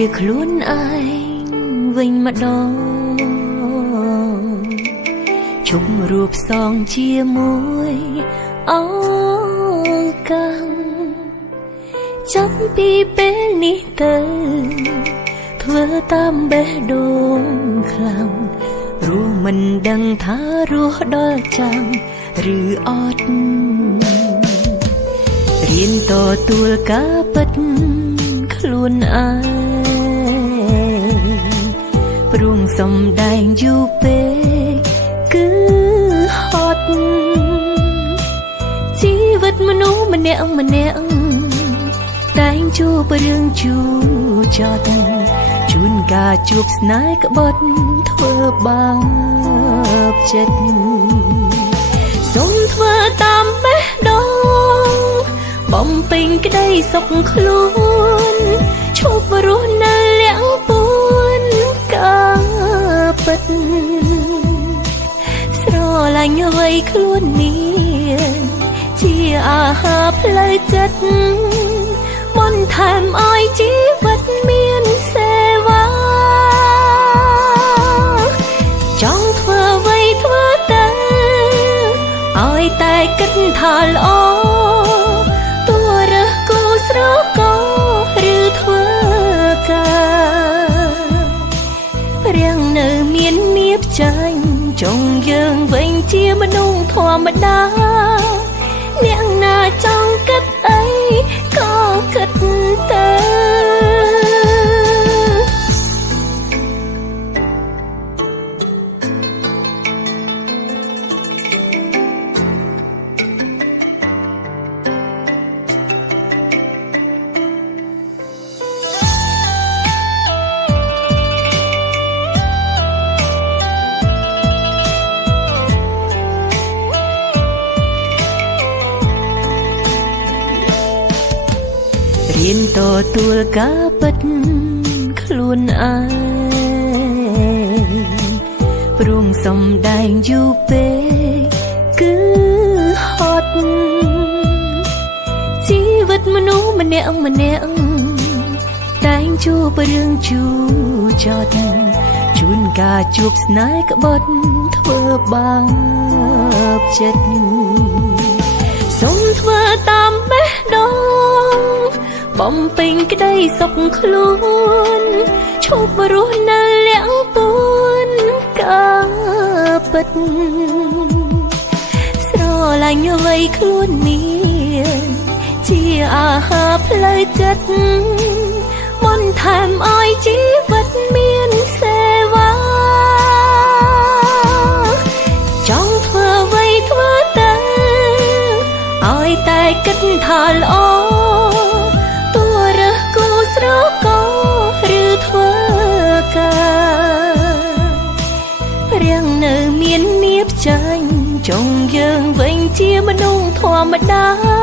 ជាខ្លួនឯងវិញម្ដងជុំរូបសងជាមួយអង្កាំចាប់ពីពេលនេះទៅធ្វើតាមបេះដូងខ្លាំងព្រោះមិនដឹងថារស់ដល់ចាំឬអត់រៀនតទួលការពិតខ្លួនឯងព្រោះសំដែងយូរពេកគឺហត់ជីវិតមនុស្សម្នាក់តែងជួបរឿងជូរចត់ជួនកាលជួបស្នេហ៍ក្បត់ធ្វើបាបចិត្តសូមធ្វើតាមបេះដូងបំពេញក្តីសុខខ្លួនឈប់រស់នៅលាក់ពួនការពិតស្រឡាញ់អ្វីខ្លួននេះជាអាហារផ្លូវចិត្តបន្ថែមឲ្យជីវិតមានសេវាចង់ធ្វើអ្វីធ្វើទៅឲ្យតែគិតថាល្អទោះរើសគូស្រកោឬធ្វើការរៀងនៅមាននៀបចាញ់ចង់យើងវិញជាមនុស្សធម្មតាអ្នកណាចង់គិតអីក៏គិតទៅរៀនតទួលការពិតខ្លួនឯងព្រោះសំដែងយូរពេកគឺហត់ជីវិតមនុស្សម្នាក់តែងជួបរឿងជូរចត់ជួនកាលជួបស្នេហ៍ក្បត់ធ្វើបាបចិត្តសូមធ្វើតាមបេះដូងបំពេញក្តីសុខខ្លួនឈប់រស់នៅលាក់ពួនការពិតស្រឡាញ់អ្វីខ្លួននេះជាអាហារផ្លូវចិត្តបន្ថែមឲ្យជីវិតមានសេវាចង់ធ្វើអ្វីធ្វើទៅឲ្យតែគិតថាល្អស្រកោឬធ្វើការរៀងនៅមាននៀបចាញ់ចង់យើងវិញជាមនុស្សធម្មតា